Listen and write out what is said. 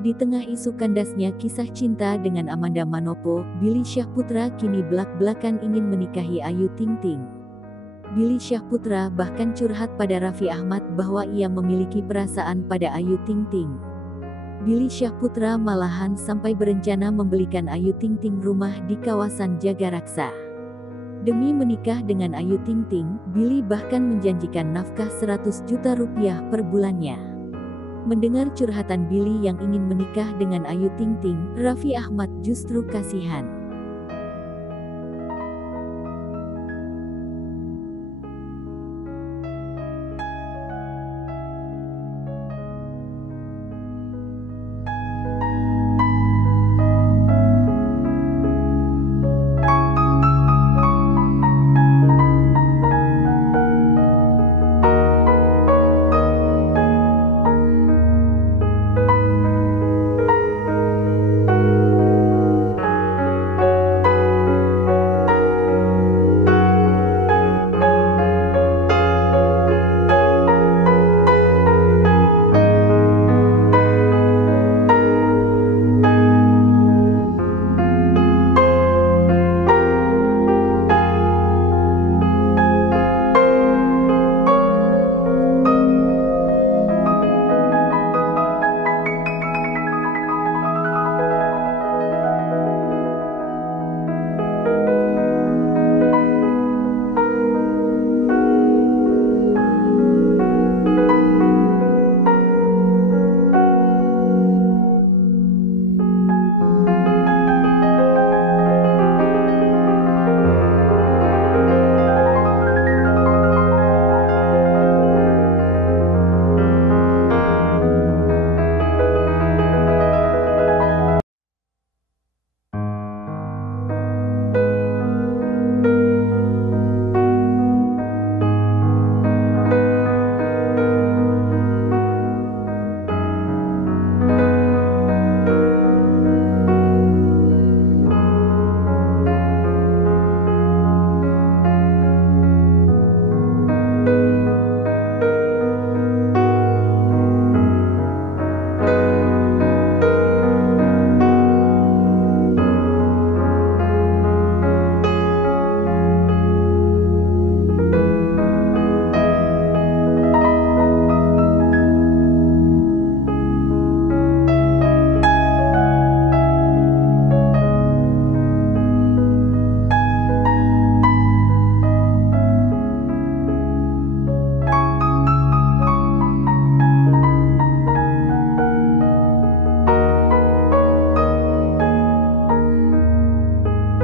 Di tengah isu kandasnya kisah cinta dengan Amanda Manopo, Billy Syahputra kini belak-belakan ingin menikahi Ayu Ting Ting. Billy Syahputra bahkan curhat pada Raffi Ahmad bahwa ia memiliki perasaan pada Ayu Ting Ting. Billy Syahputra malahan sampai berencana membelikan Ayu Ting Ting rumah di kawasan Jagaraksa. Demi menikah dengan Ayu Ting Ting, Billy bahkan menjanjikan nafkah 100 juta rupiah per bulannya. Mendengar curhatan Billy yang ingin menikah dengan Ayu Ting Ting, Raffi Ahmad justru kasihan.